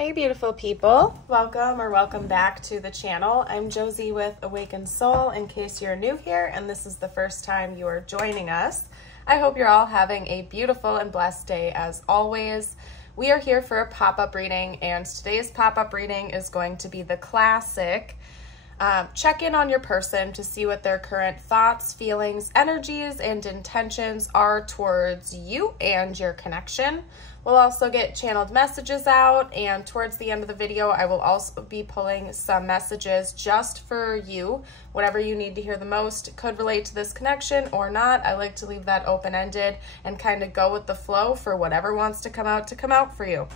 Hey beautiful people, welcome back to the channel. I'm Josie with Awakened Soul in case you're new here and this is the first time you are joining us. I hope you're all having a beautiful and blessed day as always. We are here for a pop-up reading and today's pop-up reading is going to be the classic check in on your person to see what their current thoughts, feelings, energies, and intentions are towards you and your connection. We'll also get channeled messages out, and towards the end of the video, I will also be pulling some messages just for you. Whatever you need to hear the most could relate to this connection or not. I like to leave that open-ended and kind of go with the flow for whatever wants to come out for you.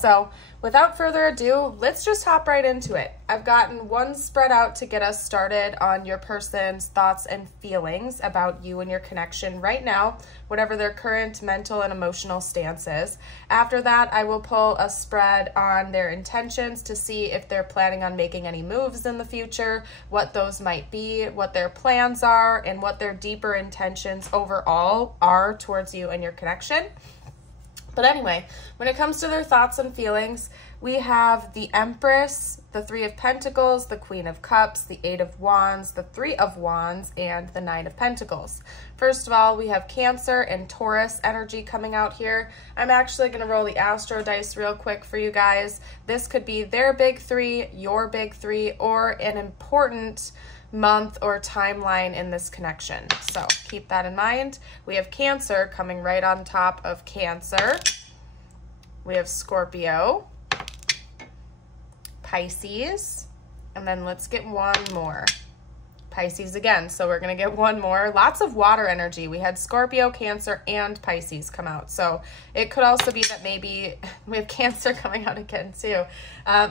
So without further ado, let's just hop right into it. I've gotten one spread out to get us started on your person's thoughts and feelings about you and your connection right now, whatever their current mental and emotional stance is. After that, I will pull a spread on their intentions to see if they're planning on making any moves in the future, what those might be, what their plans are, and what their deeper intentions overall are towards you and your connection. But anyway, when it comes to their thoughts and feelings, we have the Empress, the Three of Pentacles, the Queen of Cups, the Eight of Wands, the Three of Wands, and the Nine of Pentacles. First of all, we have Cancer and Taurus energy coming out here. I'm actually going to roll the Astro dice real quick for you guys. This could be their big three, your big three, or an important month or timeline in this connection. So keep that in mind. We have Cancer coming right on top of Cancer. We have Scorpio, Pisces, and then let's get one more. Pisces again. So we're going to get one more. Lots of water energy. We had Scorpio, Cancer, and Pisces come out. So it could also be that maybe we have Cancer coming out again too.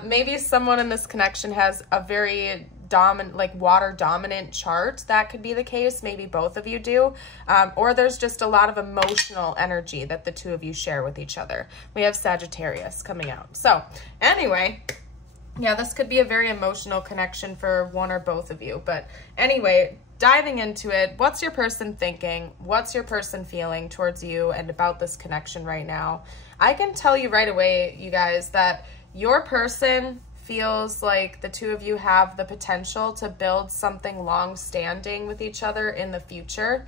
Maybe someone in this connection has a very dominant, like water dominant chart. That could be the case. Maybe both of you do. Or there's just a lot of emotional energy that the two of you share with each other. We have Sagittarius coming out. So anyway, yeah, this could be a very emotional connection for one or both of you. But anyway, diving into it, what's your person thinking? What's your person feeling towards you and about this connection right now? I can tell you right away, you guys, that your person feels like the two of you have the potential to build something long-standing with each other in the future.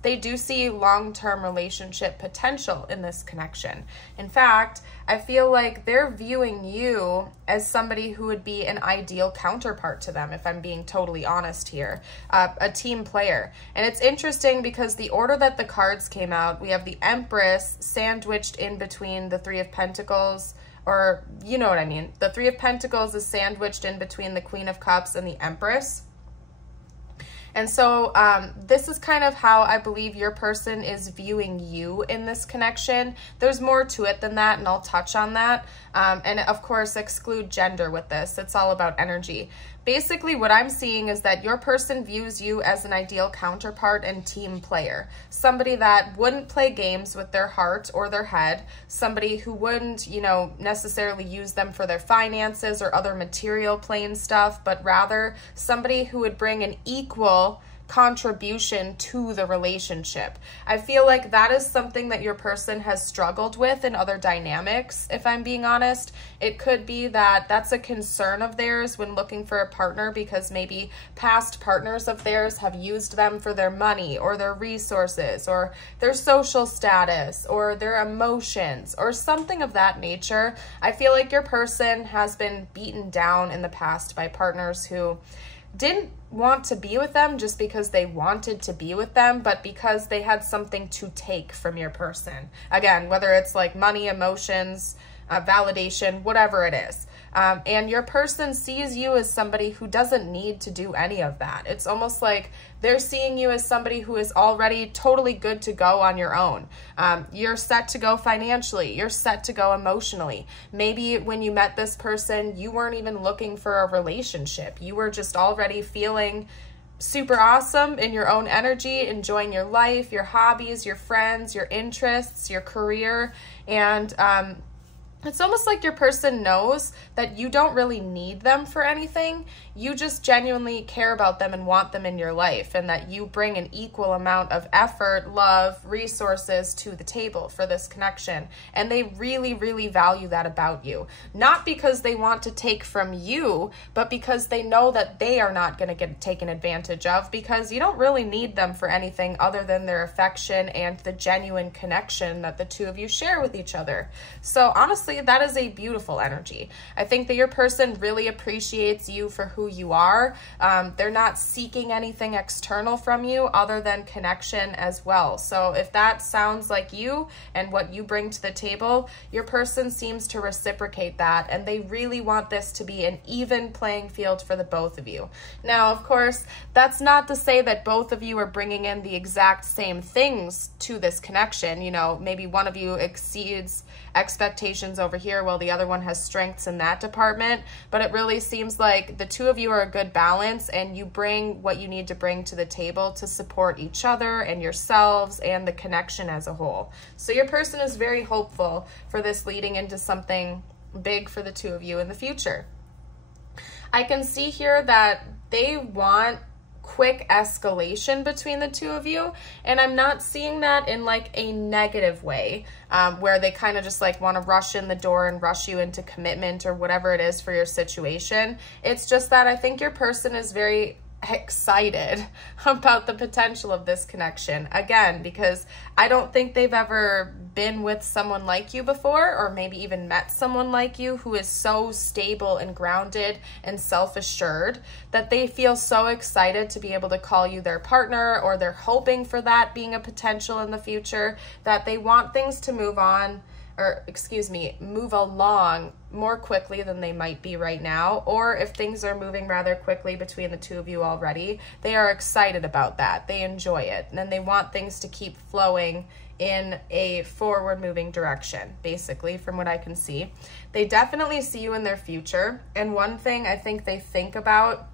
They do see long-term relationship potential in this connection. In fact, I feel like they're viewing you as somebody who would be an ideal counterpart to them, if I'm being totally honest here, a team player. And it's interesting because the order that the cards came out, we have the Empress sandwiched in between the Three of Pentacles, or you know what I mean. The Three of Pentacles is sandwiched in between the Queen of Cups and the Empress. And so this is kind of how I believe your person is viewing you in this connection. There's more to it than that, and I'll touch on that. And of course, exclude gender with this. It's all about energy. Basically, what I'm seeing is that your person views you as an ideal counterpart and team player. Somebody that wouldn't play games with their heart or their head. Somebody who wouldn't, you know, necessarily use them for their finances or other material plane stuff, but rather somebody who would bring an equal contribution to the relationship. I feel like that is something that your person has struggled with in other dynamics, if I'm being honest. It could be that that's a concern of theirs when looking for a partner because maybe past partners of theirs have used them for their money or their resources or their social status or their emotions or something of that nature. I feel like your person has been beaten down in the past by partners who didn't want to be with them just because they wanted to be with them, but because they had something to take from your person. Again, whether it's like money, emotions, validation, whatever it is. And your person sees you as somebody who doesn't need to do any of that. It's almost like they're seeing you as somebody who is already totally good to go on your own. You're set to go financially. You're set to go emotionally. Maybe when you met this person, you weren't even looking for a relationship. You were just already feeling super awesome in your own energy, enjoying your life, your hobbies, your friends, your interests, your career, and It's almost like your person knows that you don't really need them for anything. You just genuinely care about them and want them in your life, and that you bring an equal amount of effort, love, resources to the table for this connection. And they really, really value that about you. Not because they want to take from you, but because they know that they are not going to get taken advantage of, because you don't really need them for anything other than their affection and the genuine connection that the two of you share with each other. So honestly, that is a beautiful energy. I think that your person really appreciates you for who you are. They're not seeking anything external from you other than connection as well. So if that sounds like you and what you bring to the table, your person seems to reciprocate that, and they really want this to be an even playing field for the both of you. Now, of course, that's not to say that both of you are bringing in the exact same things to this connection. You know, maybe one of you exceeds expectations over here while the other one has strengths in that department, but it really seems like the two of you are a good balance, and you bring what you need to bring to the table to support each other and yourselves and the connection as a whole. So your person is very hopeful for this leading into something big for the two of you in the future. I can see here that they want quick escalation between the two of you, and I'm not seeing that in like a negative way, where they kind of just like want to rush in the door and rush you into commitment or whatever it is for your situation. It's just that I think your person is very excited about the potential of this connection, again, because I don't think they've ever been with someone like you before, or maybe even met someone like you who is so stable and grounded and self-assured that they feel so excited to be able to call you their partner, or they're hoping for that being a potential in the future, that they want things to move on, or excuse me, move along more quickly than they might be right now. Or if things are moving rather quickly between the two of you already, they are excited about that. They enjoy it, and then they want things to keep flowing in a forward moving direction, basically, from what I can see. They definitely see you in their future, and one thing I think they think about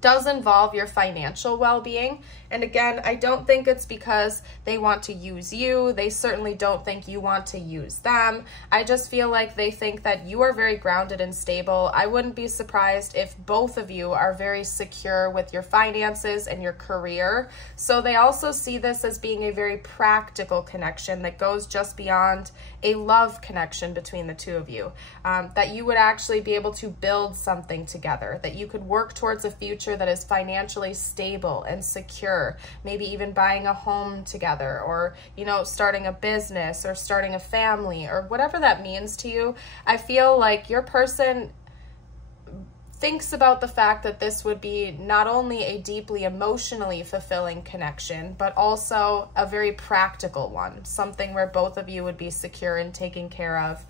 does involve your financial well-being. And again, I don't think it's because they want to use you. They certainly don't think you want to use them. I just feel like they think that you are very grounded and stable. I wouldn't be surprised if both of you are very secure with your finances and your career. So they also see this as being a very practical connection that goes just beyond a love connection between the two of you. That you would actually be able to build something together, that you could work towards a future that is financially stable and secure, maybe even buying a home together, or, you know, starting a business or starting a family, or whatever that means to you. I feel like your person thinks about the fact that this would be not only a deeply emotionally fulfilling connection, but also a very practical one, something where both of you would be secure and taken care of,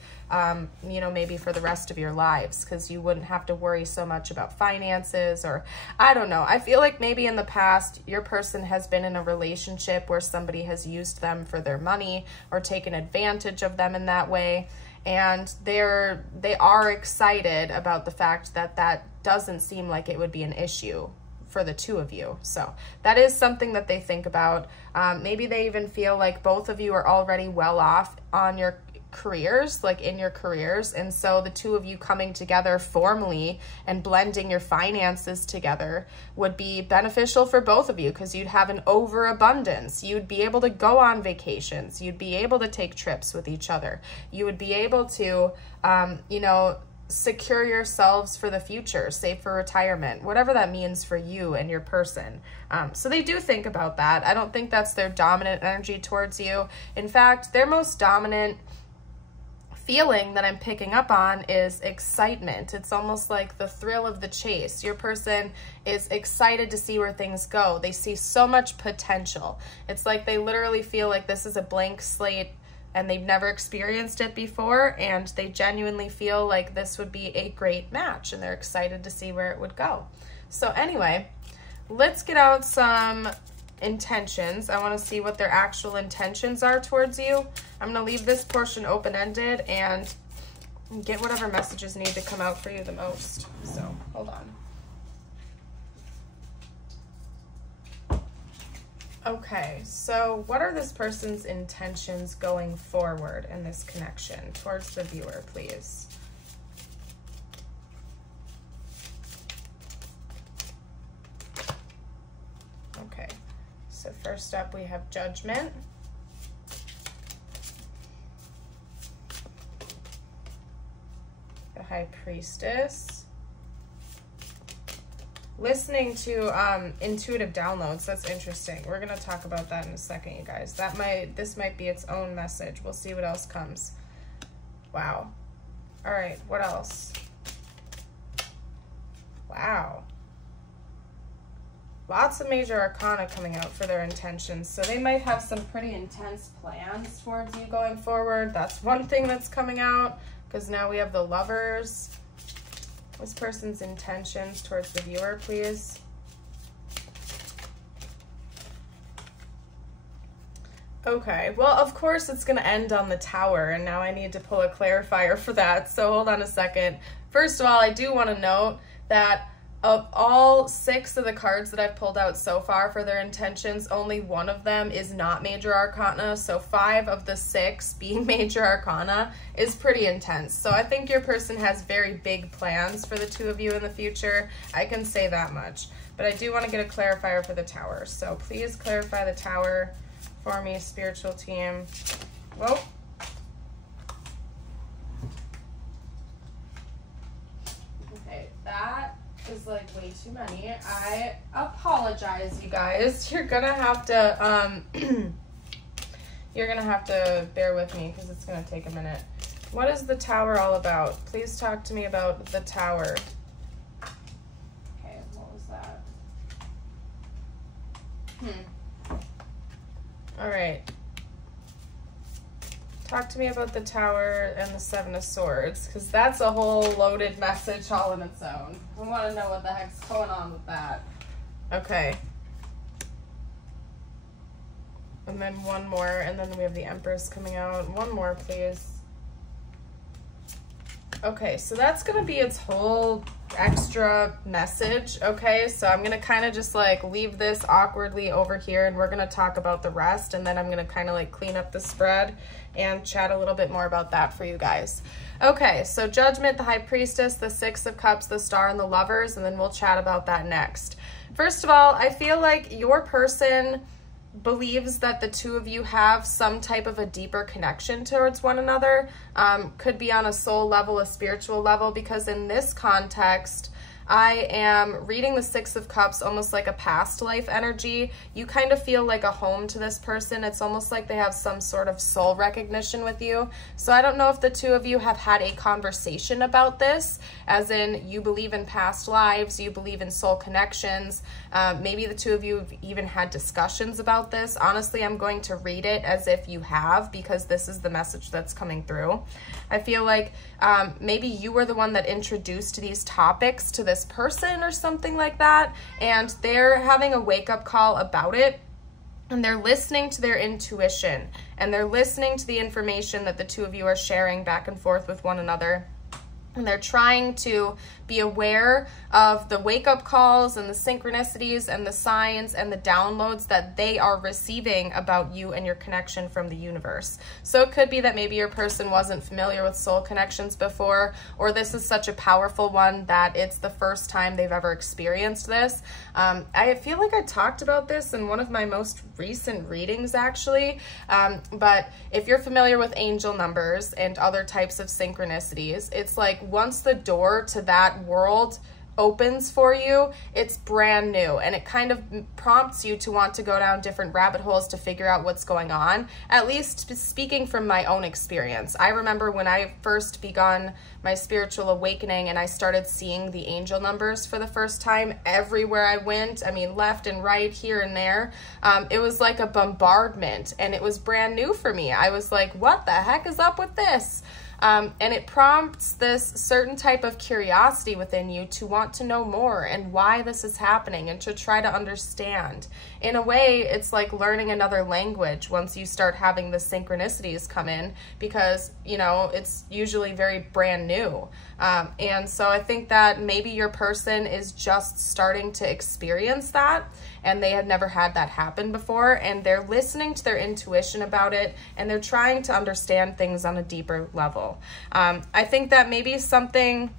you know, maybe for the rest of your lives, because you wouldn't have to worry so much about finances, or I don't know. I feel like maybe in the past your person has been in a relationship where somebody has used them for their money or taken advantage of them in that way. And they are excited about the fact that that doesn't seem like it would be an issue for the two of you. So that is something that they think about. Maybe they even feel like both of you are already well off on your careers, like in your careers, and so the two of you coming together formally and blending your finances together would be beneficial for both of you, because you'd have an overabundance. You'd be able to go on vacations, you'd be able to take trips with each other, you would be able to you know, secure yourselves for the future, save for retirement, whatever that means for you and your person. So they do think about that. I don't think that's their dominant energy towards you. In fact, their most dominant feeling that I'm picking up on is excitement. It's almost like the thrill of the chase. Your person is excited to see where things go. They see so much potential. It's like they literally feel like this is a blank slate and they've never experienced it before, and they genuinely feel like this would be a great match, and they're excited to see where it would go. So anyway, let's get out some intentions. I want to see what their actual intentions are towards you. I'm going to leave this portion open-ended and get whatever messages need to come out for you the most. So hold on. Okay, so what are this person's intentions going forward in this connection towards the viewer, please? Okay, so first up we have Judgment. The High Priestess. Listening to intuitive downloads, that's interesting. We're gonna talk about that in a second, you guys. This might be its own message. We'll see what else comes. Wow. All right, what else? Wow. Lots of major arcana coming out for their intentions. So they might have some pretty intense plans towards you going forward. That's one thing that's coming out, because now we have the Lovers. This person's intentions towards the viewer, please. Okay, well, of course it's going to end on the Tower, and now I need to pull a clarifier for that, so hold on a second. First of all, I do want to note that of all 6 of the cards that I've pulled out so far for their intentions, only one of them is not major arcana, so 5 of the 6 being major arcana is pretty intense. So I think your person has very big plans for the 2 of you in the future. I can say that much. But I do want to get a clarifier for the Tower. So please clarify the Tower for me, spiritual team. Whoa. Okay, that is like way too many. I apologize, you guys. You're gonna have to bear with me because it's gonna take a minute. What is the Tower all about? Please talk to me about the Tower. Okay, what was that? All right. Talk to me about the Tower and the 7 of Swords, because that's a whole loaded message all in its own. We want to know what the heck's going on with that. Okay. And then one more, and then we have the Empress coming out. One more, please. Okay, so that's going to be its whole extra message, okay? So I'm going to kind of just like leave this awkwardly over here, and we're going to talk about the rest, and then I'm going to kind of like clean up the spread and chat a little bit more about that for you guys. Okay, so Judgment, the High Priestess, the 6 of Cups, the Star, and the Lovers, and then we'll chat about that next. First of all, I feel like your person believes that the 2 of you have some type of a deeper connection towards one another. Could be on a soul level, a spiritual level, because in this context, I am reading the 6 of Cups almost like a past life energy. You kind of feel like a home to this person. It's almost like they have some sort of soul recognition with you. So I don't know if the 2 of you have had a conversation about this, as in you believe in past lives, you believe in soul connections. Maybe the 2 of you have even had discussions about this. Honestly, I'm going to read it as if you have, because this is the message that's coming through. I feel like maybe you were the one that introduced these topics to this person or something like that, and they're having a wake-up call about it, and they're listening to their intuition, and they're listening to the information that the 2 of you are sharing back and forth with one another. And they're trying to be aware of the wake-up calls and the synchronicities and the signs and the downloads that they are receiving about you and your connection from the universe. So it could be that maybe your person wasn't familiar with soul connections before, or this is such a powerful one that it's the first time they've ever experienced this. I feel like I talked about this in one of my most recent readings, actually. But if you're familiar with angel numbers and other types of synchronicities, it's like once the door to that world opens for you, it's brand new, and it kind of prompts you to want to go down different rabbit holes to figure out what's going on. At least speaking from my own experience, I remember when I first begun my spiritual awakening and I started seeing the angel numbers for the first time everywhere I went, I mean left and right, here and there. It was like a bombardment, and it was brand new for me. I was like, what the heck is up with this? And it prompts this certain type of curiosity within you to want to know more and why this is happening and to try to understand. In a way, it's like learning another language once you start having the synchronicities come in, because, you know, it's usually very brand new. And so I think that maybe your person is just starting to experience that, and they had never had that happen before, and they're listening to their intuition about it, and they're trying to understand things on a deeper level. I think that maybe something,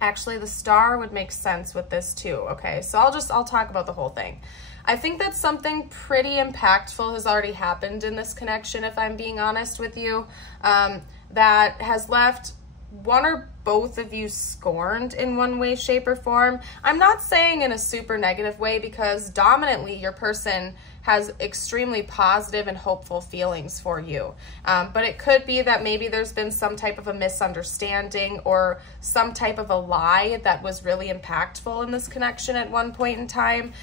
actually the star would make sense with this too. Okay, so I'll talk about the whole thing. I think that something pretty impactful has already happened in this connection, if I'm being honest with you, that has left one or both of you scorned in one way, shape, or form. I'm not saying in a super negative way, because dominantly your person has extremely positive and hopeful feelings for you. But it could be that maybe there's been some type of a misunderstanding or some type of a lie that was really impactful in this connection at one point in time.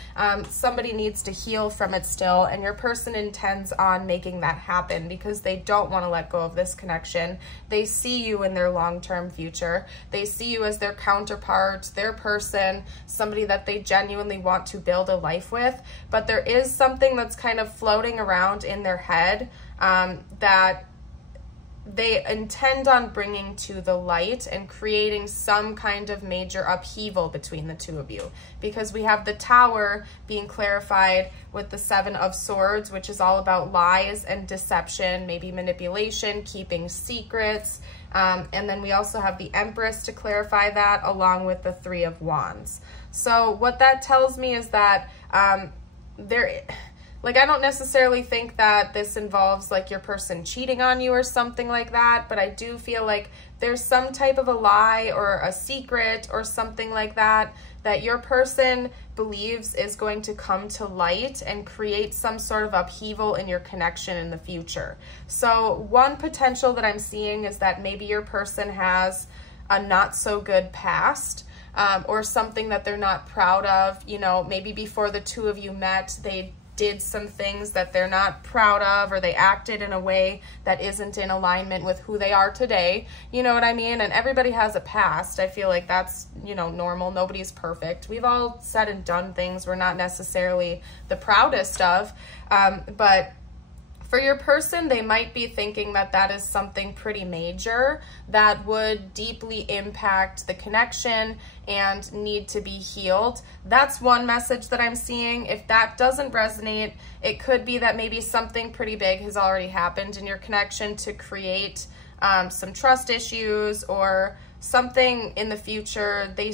Somebody needs to heal from it still, and your person intends on making that happen because they don't want to let go of this connection. They see you in their long-term future. They see you as their counterpart, their person, somebody that they genuinely want to build a life with. But there is something that's kind of floating around in their head that they intend on bringing to the light and creating some kind of major upheaval between the two of you, because we have the Tower being clarified with the Seven of Swords, which is all about lies and deception, maybe manipulation, keeping secrets, and then we also have the Empress to clarify that, along with the Three of Wands. So what that tells me is that I don't necessarily think that this involves like your person cheating on you or something like that, but I do feel like there's some type of a lie or a secret or something like that that your person believes is going to come to light and create some sort of upheaval in your connection in the future. So one potential that I'm seeing is that maybe your person has a not so good past, or something that they're not proud of. You know, maybe before the two of you met, they did some things that they're not proud of, or they acted in a way that isn't in alignment with who they are today. You know what I mean? And everybody has a past. I feel like that's, you know, normal. Nobody's perfect. We've all said and done things we're not necessarily the proudest of, but for your person, they might be thinking that that is something pretty major that would deeply impact the connection and need to be healed. That's one message that I'm seeing. If that doesn't resonate, it could be that maybe something pretty big has already happened in your connection to create some trust issues, or something in the future they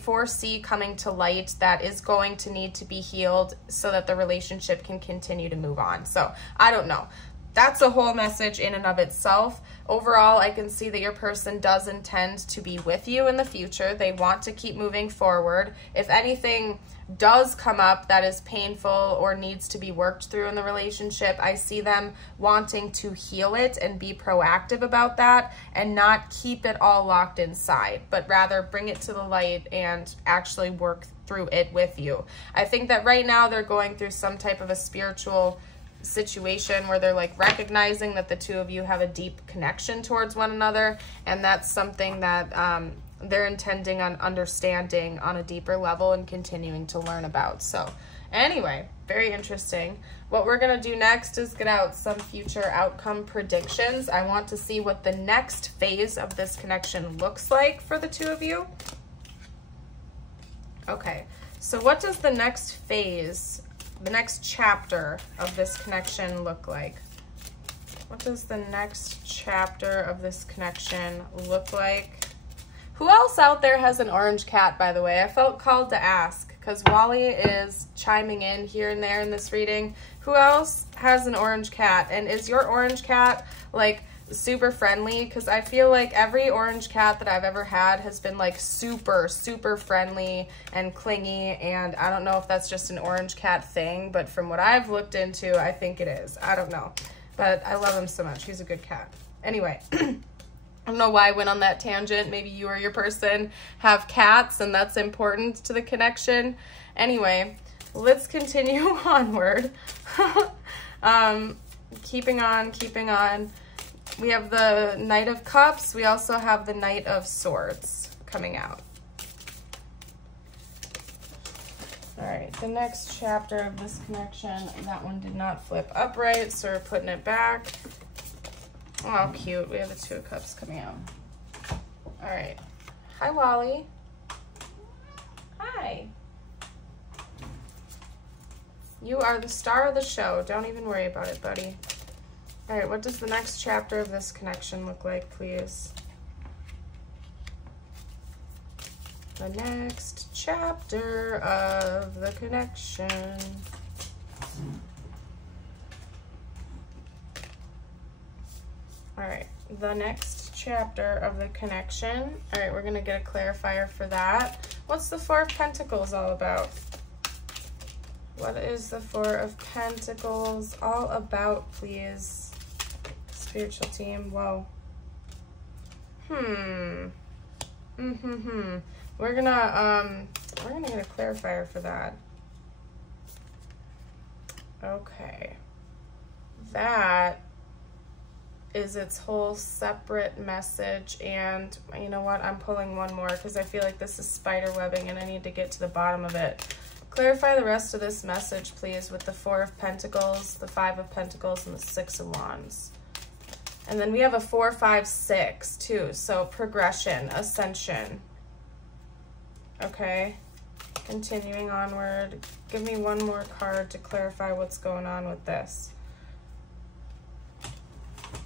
foresee coming to light that is going to need to be healed so that the relationship can continue to move on. So I don't know. That's a whole message in and of itself. Overall, I can see that your person does intend to be with you in the future. They want to keep moving forward. If anything does come up that is painful or needs to be worked through in the relationship, I see them wanting to heal it and be proactive about that, and not keep it all locked inside, but rather bring it to the light and actually work through it with you. I think that right now they're going through some type of a spiritual situation where they're like recognizing that the two of you have a deep connection towards one another, and that's something that they're intending on understanding on a deeper level and continuing to learn about. So anyway, very interesting. What we're going to do next is get out some future outcome predictions. I want to see what the next phase of this connection looks like for the two of you. Okay, so what does the next phase, the next chapter of this connection look like? What does the next chapter of this connection look like? Who else out there has an orange cat, by the way? I felt called to ask because Wally is chiming in here and there in this reading. Who else has an orange cat? And is your orange cat like super friendly? Because I feel like every orange cat that I've ever had has been like super, super friendly and clingy. And I don't know if that's just an orange cat thing, but from what I've looked into, I think it is. I don't know. But I love him so much. He's a good cat. Anyway. I don't know why I went on that tangent. Maybe you or your person have cats and that's important to the connection. Anyway, let's continue onward. Keeping on. We have the Knight of Cups. We also have the Knight of Swords coming out. All right, the next chapter of this connection, that one did not flip upright, so we're putting it back. Oh, cute. We have the Two of Cups coming out. All right. Hi, Wally. Hi. You are the star of the show. Don't even worry about it, buddy. All right, what does the next chapter of this connection look like, please? The next chapter of the connection. All right, the next chapter of the connection. All right, we're gonna get a clarifier for that. What's the Four of Pentacles all about? What is the Four of Pentacles all about, please? Spiritual team, whoa. We're gonna get a clarifier for that. Okay. That is its whole separate message, and you know what? I'm pulling one more because I feel like this is spider webbing and I need to get to the bottom of it. Clarify the rest of this message, please, with the Four of Pentacles, the Five of Pentacles, and the Six of Wands. And then we have a 4, 5, 6 too, so progression, ascension. Okay, continuing onward. Give me one more card to clarify what's going on with this.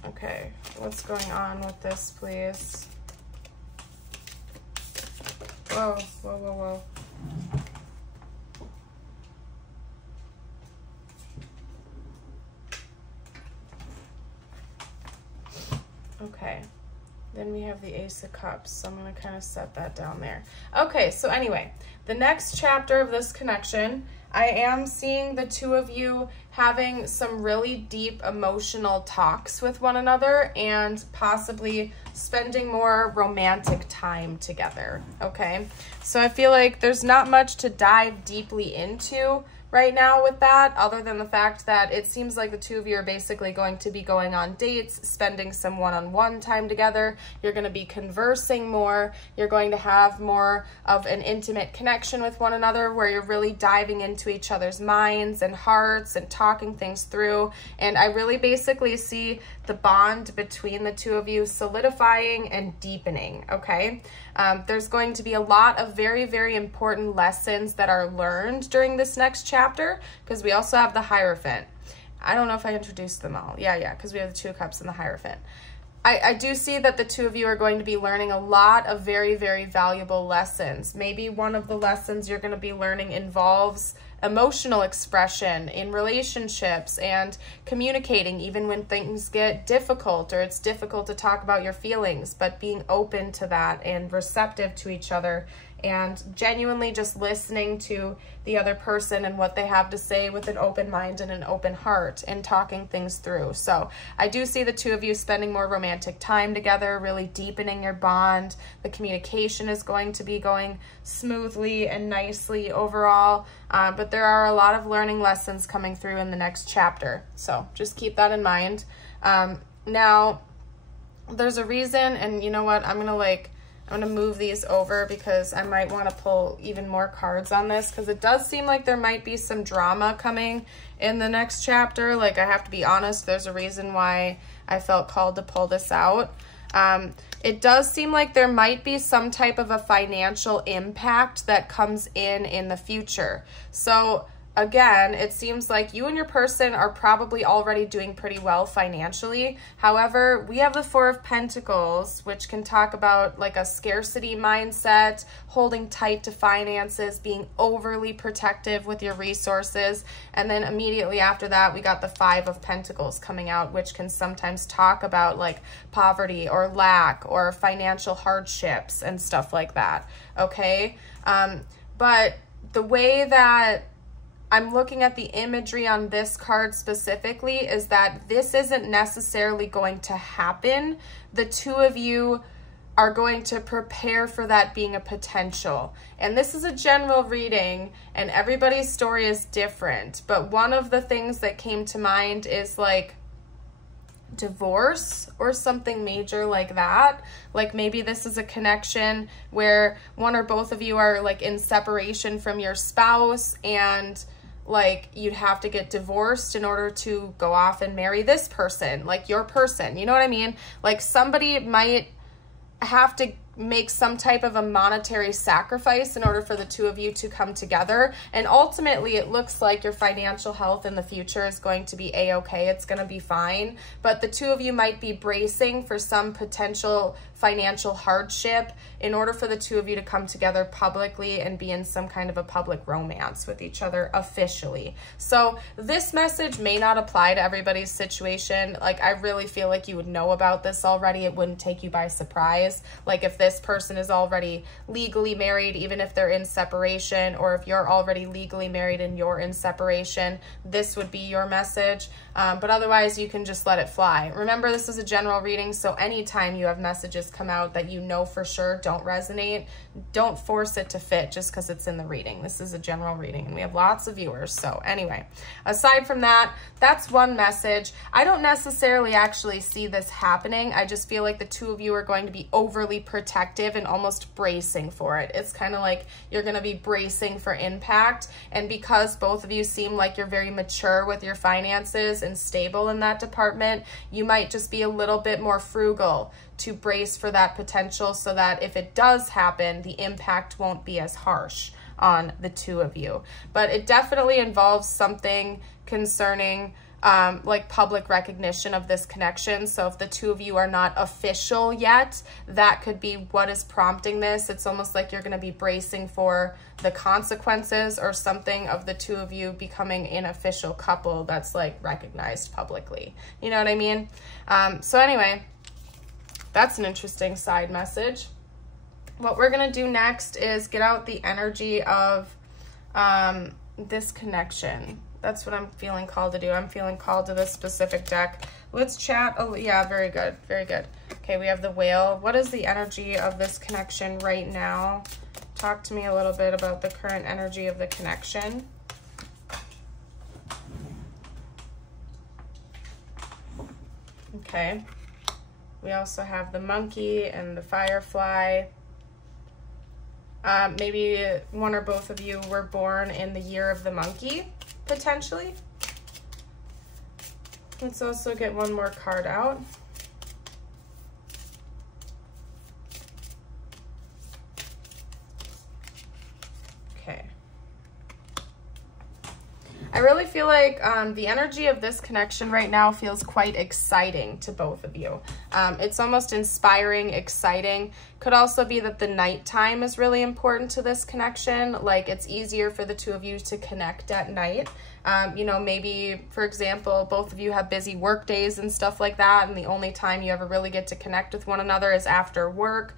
Okay, what's going on with this, please? Whoa, whoa, whoa, whoa. Okay, then we have the Ace of Cups, so I'm going to kind of set that down there. Okay, so anyway, the next chapter of this connection, I am seeing the two of you having some really deep emotional talks with one another and possibly spending more romantic time together, okay? So I feel like there's not much to dive deeply into right now with that, other than the fact that it seems like the two of you are basically going to be going on dates, spending some one-on-one time together. You're going to be conversing more. You're going to have more of an intimate connection with one another where you're really diving into each other's minds and hearts and talking things through. And I really basically see the bond between the two of you solidifying and deepening, okay? There's going to be a lot of very, very important lessons that are learned during this next chapter, because we also have the Hierophant. I don't know if I introduced them all. Yeah, because we have the Two of Cups and the Hierophant. I do see that the two of you are going to be learning a lot of very, very valuable lessons. Maybe one of the lessons you're going to be learning involves emotional expression in relationships and communicating even when things get difficult or it's difficult to talk about your feelings, but being open to that and receptive to each other and genuinely just listening to the other person and what they have to say with an open mind and an open heart and talking things through. So I do see the two of you spending more romantic time together, really deepening your bond. The communication is going to be going smoothly and nicely overall, but there are a lot of learning lessons coming through in the next chapter. So just keep that in mind. Now, there's a reason, and you know what, I'm gonna move these over because I might want to pull even more cards on this, because it does seem like there might be some drama coming in the next chapter. Like, I have to be honest, there's a reason why I felt called to pull this out. It does seem like there might be some type of a financial impact that comes in the future. So again, it seems like you and your person are probably already doing pretty well financially. However, we have the Four of Pentacles, which can talk about like a scarcity mindset, holding tight to finances, being overly protective with your resources. And then immediately after that, we got the Five of Pentacles coming out, which can sometimes talk about like poverty or lack or financial hardships and stuff like that. Okay. But the way that I'm looking at the imagery on this card specifically is that this isn't necessarily going to happen. The two of you are going to prepare for that being a potential. And this is a general reading and everybody's story is different. But one of the things that came to mind is like divorce or something major like that. Like maybe this is a connection where one or both of you are like in separation from your spouse and like you'd have to get divorced in order to go off and marry this person, like your person, you know what I mean? Like somebody might have to make some type of a monetary sacrifice in order for the two of you to come together. And ultimately, it looks like your financial health in the future is going to be a-okay. It's going to be fine. But the two of you might be bracing for some potential financial hardship in order for the two of you to come together publicly and be in some kind of a public romance with each other officially. So this message may not apply to everybody's situation. Like, I really feel like you would know about this already. It wouldn't take you by surprise. Like, if this person is already legally married, even if they're in separation, or if you're already legally married and you're in separation, this would be your message. But otherwise, you can just let it fly. Remember, this is a general reading, so anytime you have messages come out that you know for sure don't resonate, don't force it to fit just because it's in the reading. This is a general reading, and we have lots of viewers. So anyway, aside from that, that's one message. I don't necessarily actually see this happening. I just feel like the two of you are going to be overly protective and almost bracing for it. It's kind of like you're going to be bracing for impact. And because both of you seem like you're very mature with your finances and stable in that department, you might just be a little bit more frugal to brace for that potential, so that if it does happen, the impact won't be as harsh on the two of you. But it definitely involves something concerning like public recognition of this connection. So if the two of you are not official yet, that could be what is prompting this. It's almost like you're going to be bracing for the consequences or something of the two of you becoming an official couple that's like recognized publicly. You know what I mean? So anyway, that's an interesting side message. What we're going to do next is get out the energy of this connection. That's what I'm feeling called to do. I'm feeling called to this specific deck. Let's chat. Oh, yeah, very good. Very good. Okay, we have the whale. What is the energy of this connection right now? Talk to me a little bit about the current energy of the connection. Okay. We also have the monkey and the firefly. Maybe one or both of you were born in the year of the monkey, potentially. Let's also get one more card out. Okay. I really feel like the energy of this connection right now feels quite exciting to both of you. It's almost inspiring, exciting. Could also be that the nighttime is really important to this connection. Like, it's easier for the two of you to connect at night. You know, maybe, for example, both of you have busy work days and stuff like that, and the only time you ever really get to connect with one another is after work,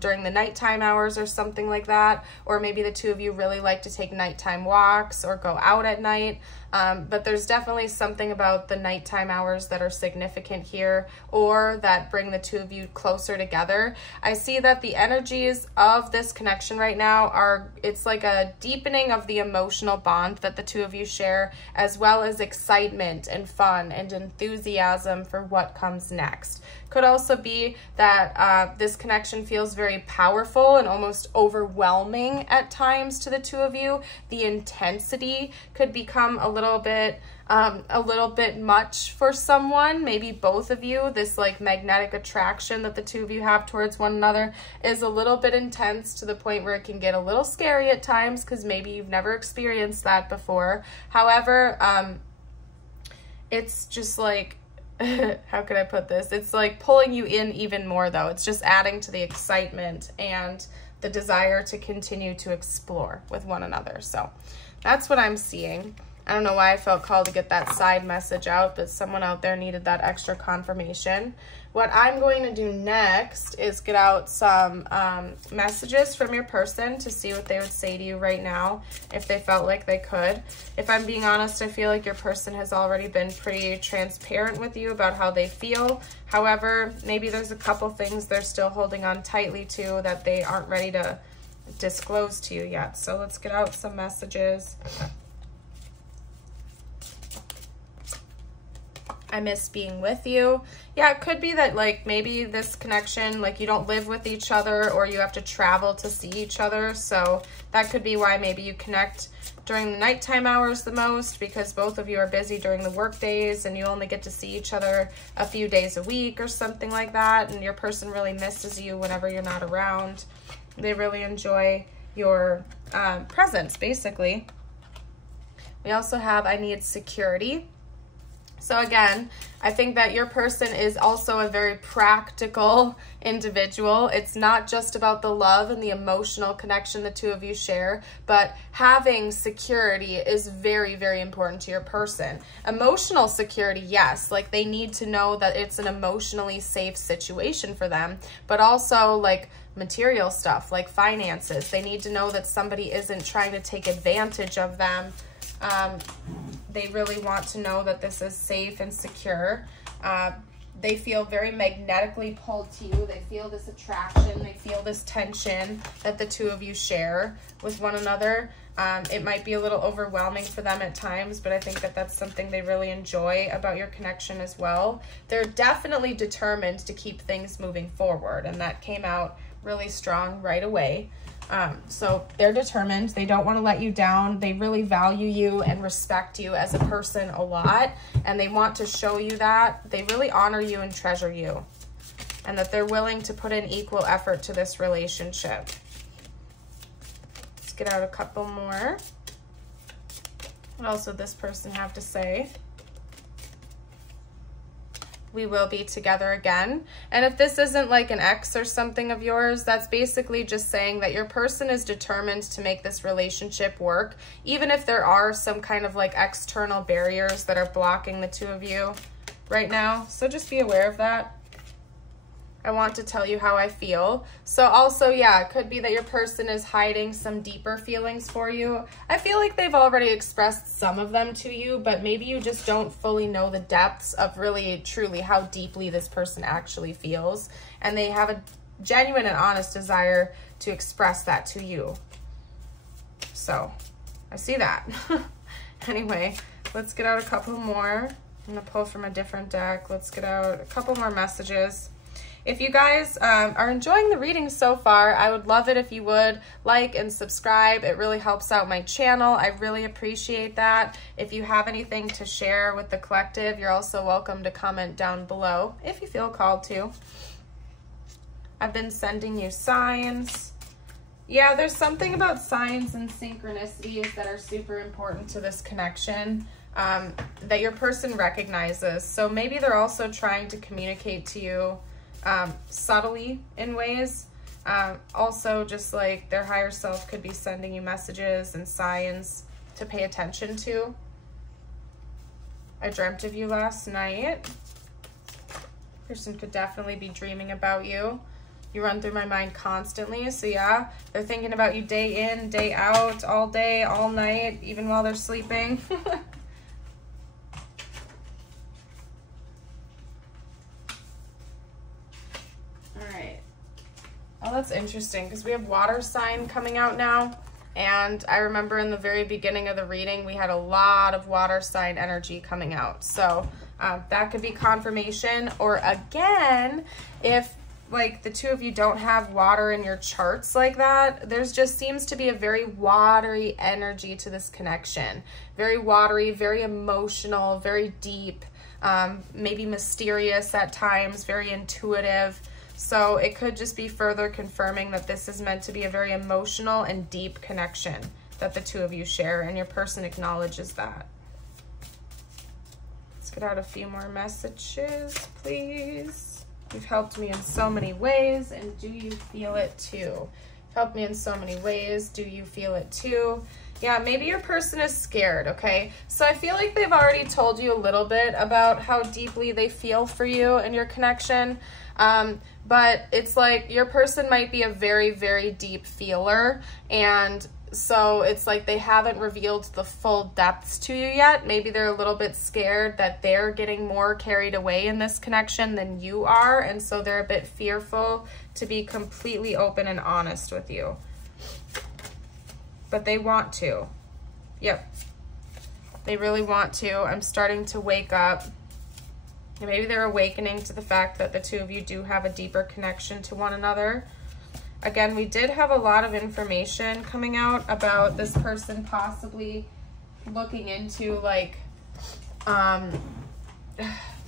during the nighttime hours or something like that. Or maybe the two of you really like to take nighttime walks or go out at night. But there's definitely something about the nighttime hours that are significant here, or that bring the two of you closer together. I see that the energies of this connection right now are, it's like a deepening of the emotional bond that the two of you share, as well as excitement and fun and enthusiasm for what comes next. Could also be that this connection feels very powerful and almost overwhelming at times to the two of you. The intensity could become a little bit much for someone, maybe both of you. This like magnetic attraction that the two of you have towards one another is a little bit intense, to the point where it can get a little scary at times, because maybe you've never experienced that before. However, it's just like, how could I put this? It's like pulling you in even more, though. It's just adding to the excitement and the desire to continue to explore with one another. So that's what I'm seeing. I don't know why I felt called to get that side message out, but someone out there needed that extra confirmation. What I'm going to do next is get out some messages from your person to see what they would say to you right now, if they felt like they could. If I'm being honest, I feel like your person has already been pretty transparent with you about how they feel. However, maybe there's a couple things they're still holding on tightly to that they aren't ready to disclose to you yet. So let's get out some messages. I miss being with you. Yeah, it could be that like maybe this connection, like you don't live with each other or you have to travel to see each other. So that could be why maybe you connect during the nighttime hours the most, because both of you are busy during the work days and you only get to see each other a few days a week or something like that. And your person really misses you whenever you're not around. They really enjoy your presence, basically. We also have, I need security. So again, I think that your person is also a very practical individual. It's not just about the love and the emotional connection the two of you share, but having security is very, very important to your person. Emotional security, yes, like they need to know that it's an emotionally safe situation for them, but also like material stuff, like finances. They need to know that somebody isn't trying to take advantage of them. They really want to know that this is safe and secure. They feel very magnetically pulled to you. They feel this attraction. They feel this tension that the two of you share with one another. It might be a little overwhelming for them at times, but I think that that's something they really enjoy about your connection as well. They're definitely determined to keep things moving forward, and that came out really strong right away. So they're determined. They don't want to let you down. They really value you and respect you as a person a lot, and they want to show you that. They really honor you and treasure you, and that they're willing to put in equal effort to this relationship. Let's get out a couple more. What else would this person have to say? We will be together again. And if this isn't like an ex or something of yours, that's basically just saying that your person is determined to make this relationship work, even if there are some kind of like external barriers that are blocking the two of you right now. So just be aware of that. I want to tell you how I feel. So also, yeah, it could be that your person is hiding some deeper feelings for you. I feel like they've already expressed some of them to you, but maybe you just don't fully know the depths of really, truly how deeply this person actually feels. And they have a genuine and honest desire to express that to you. So I see that. Anyway, let's get out a couple more. I'm gonna pull from a different deck. Let's get out a couple more messages. If you guys are enjoying the reading so far, I would love it if you would like and subscribe. It really helps out my channel. I really appreciate that. If you have anything to share with the collective, you're also welcome to comment down below if you feel called to. I've been sending you signs. Yeah, there's something about signs and synchronicities that are super important to this connection that your person recognizes. So maybe they're also trying to communicate to you subtly in ways. Also, just like their higher self could be sending you messages and signs to pay attention to. I dreamt of you last night. Person could definitely be dreaming about you. You run through my mind constantly. So yeah, they're thinking about you day in, day out, all day, all night, even while they're sleeping. Oh, that's interesting because we have water sign coming out now. And I remember in the very beginning of the reading, we had a lot of water sign energy coming out. So that could be confirmation. Or again, if like the two of you don't have water in your charts like that, there's just seems to be a very watery energy to this connection. Very watery, very emotional, very deep, maybe mysterious at times, very intuitive. So it could just be further confirming that this is meant to be a very emotional and deep connection that the two of you share, and your person acknowledges that. Let's get out a few more messages, please. You've helped me in so many ways, and do you feel it too? You've helped me in so many ways. Do you feel it too? Yeah, maybe your person is scared, okay? So I feel like they've already told you a little bit about how deeply they feel for you and your connection. But it's like your person might be a very, very deep feeler, and so it's like they haven't revealed the full depths to you yet. Maybe they're a little bit scared that they're getting more carried away in this connection than you are, and so they're a bit fearful to be completely open and honest with you. But they want to. Yep. They really want to. I'm starting to wake up. And maybe they're awakening to the fact that the two of you do have a deeper connection to one another. Again, we did have a lot of information coming out about this person possibly looking into like,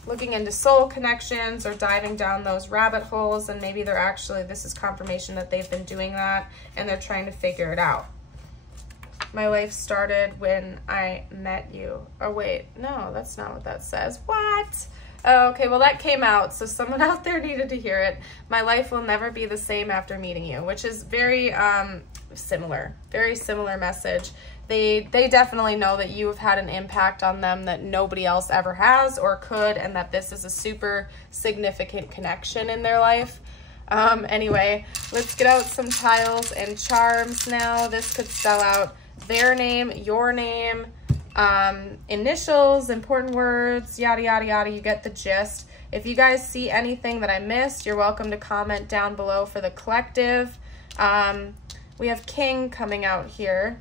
looking into soul connections or diving down those rabbit holes. And maybe they're actually, this is confirmation that they've been doing that and they're trying to figure it out. My life started when I met you. Oh, wait, no, that's not what that says. What? Oh, okay, well, that came out, so someone out there needed to hear it. My life will never be the same after meeting you, which is very similar message. They definitely know that you have had an impact on them that nobody else ever has or could, and that this is a super significant connection in their life. Anyway, let's get out some tiles and charms now. This could spell out their name, your name, initials, important words, yada, yada, yada. You get the gist. If you guys see anything that I missed, you're welcome to comment down below for the collective. We have King coming out here.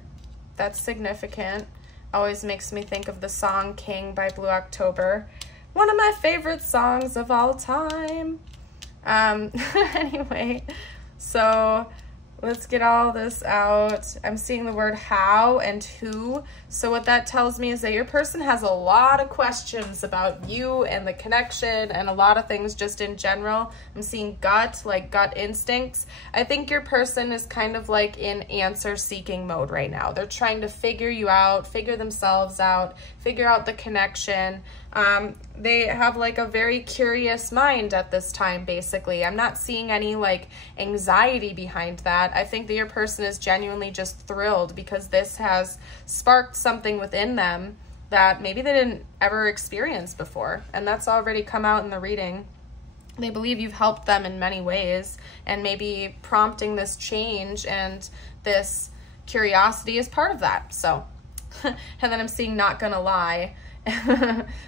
That's significant. Always makes me think of the song King by Blue October. One of my favorite songs of all time. Anyway, so let's get all this out. I'm seeing the word how and who. So what that tells me is that your person has a lot of questions about you and the connection and a lot of things just in general. I'm seeing gut, like gut instincts. I think your person is kind of like in answer seeking mode right now. They're trying to figure you out, figure themselves out, figure out the connection. They have like a very curious mind at this time, basically. I'm not seeing any like anxiety behind that. I think that your person is genuinely just thrilled because this has sparked something within them that maybe they didn't ever experience before. And that's already come out in the reading. They believe you've helped them in many ways, and maybe prompting this change and this curiosity is part of that. So, and then I'm seeing not gonna lie.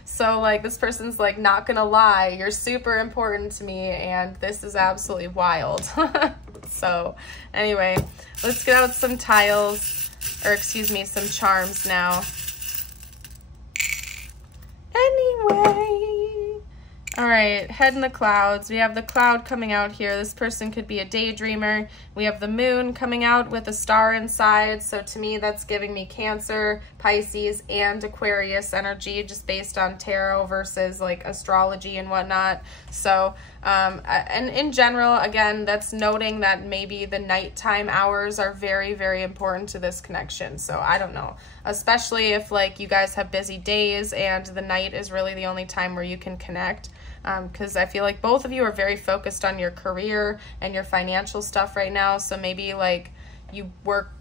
So like this person's like, not gonna lie, you're super important to me and this is absolutely wild. So anyway, let's get out some tiles, or excuse me, some charms now. Anyway, all right, head in the clouds. We have the cloud coming out here. This person could be a daydreamer. We have the moon coming out with a star inside. So to me, that's giving me Cancer, Pisces, and Aquarius energy, just based on tarot versus like astrology and whatnot. So, and in general, again, that's noting that maybe the nighttime hours are very, very important to this connection. So I don't know, especially if like you guys have busy days and the night is really the only time where you can connect. Because I feel like both of you are very focused on your career and your financial stuff right now. So maybe like you work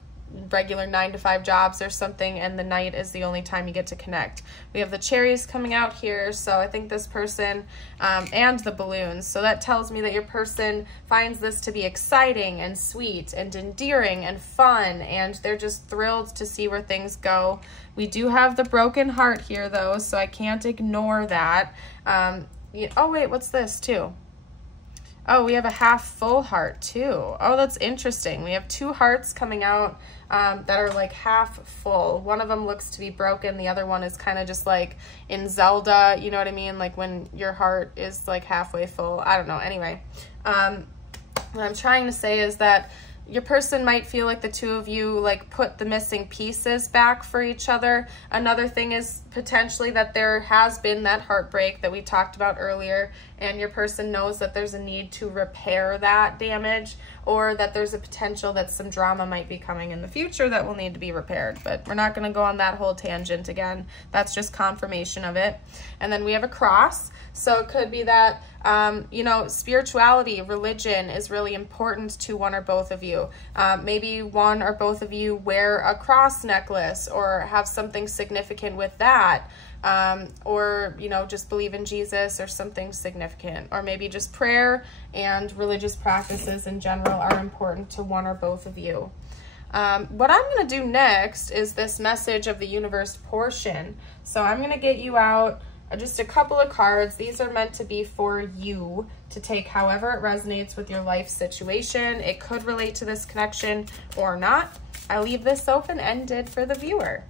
regular 9-to-5 jobs or something, and the night is the only time you get to connect. We have the cherries coming out here. So I think this person, and the balloons. So that tells me that your person finds this to be exciting and sweet and endearing and fun, and they're just thrilled to see where things go. We do have the broken heart here though, so I can't ignore that. Oh wait, what's this too? Oh, we have a half full heart too. Oh, that's interesting. We have two hearts coming out that are like half full. One of them looks to be broken. The other one is kind of just like in Zelda, you know what I mean? Like when your heart is like halfway full. I don't know. Anyway, what I'm trying to say is that your person might feel like the two of you like put the missing pieces back for each other. Another thing is potentially that there has been that heartbreak that we talked about earlier, and your person knows that there's a need to repair that damage, or that there's a potential that some drama might be coming in the future that will need to be repaired. But we're not going to go on that whole tangent again. That's just confirmation of it. And then we have a cross. So it could be that, you know, spirituality, religion is really important to one or both of you. Maybe one or both of you wear a cross necklace or have something significant with that. Or, you know, just believe in Jesus or something significant. Or maybe just prayer and religious practices in general are important to one or both of you. What I'm going to do next is this message of the universe portion. So I'm going to get you out just a couple of cards. These are meant to be for you to take however it resonates with your life situation. It could relate to this connection or not. I leave this open-ended for the viewer.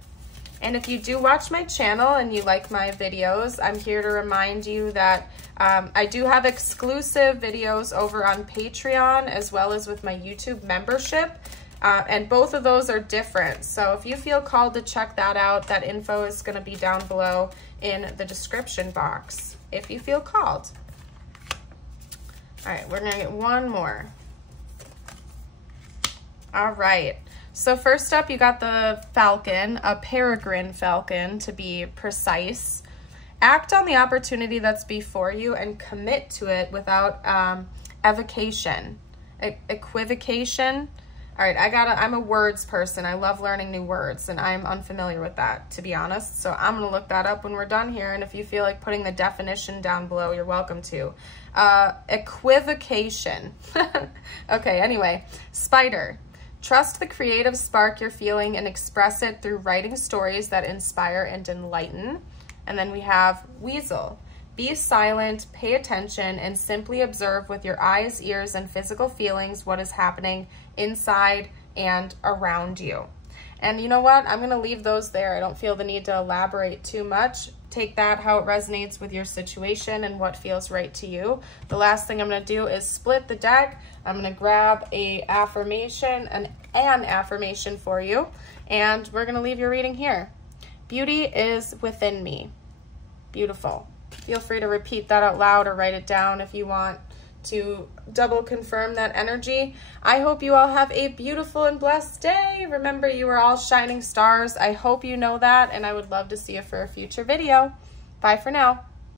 And if you do watch my channel and you like my videos, I'm here to remind you that I do have exclusive videos over on Patreon as well as with my YouTube membership. And both of those are different. So if you feel called to check that out, that info is going to be down below in the description box if you feel called. All right, we're going to get one more. All right. So first up, you got the falcon, a peregrine falcon to be precise. Act on the opportunity that's before you and commit to it without equivocation. Equivocation. All right, I'm a words person. I love learning new words, and I'm unfamiliar with that, to be honest. So I'm gonna look that up when we're done here, and if you feel like putting the definition down below, you're welcome to. Equivocation. Okay, anyway, spider. Trust the creative spark you're feeling and express it through writing stories that inspire and enlighten. And then we have weasel. Be silent, pay attention, and simply observe with your eyes, ears, and physical feelings what is happening inside and around you. And you know what? I'm going to leave those there. I don't feel the need to elaborate too much. Take that how it resonates with your situation and what feels right to you. The last thing I'm going to do is split the deck. I'm going to grab an affirmation for you, and we're going to leave your reading here. Beauty is within me. Beautiful. Feel free to repeat that out loud or write it down if you want to double confirm that energy. I hope you all have a beautiful and blessed day. Remember, you are all shining stars. I hope you know that, and I would love to see you for a future video. Bye for now.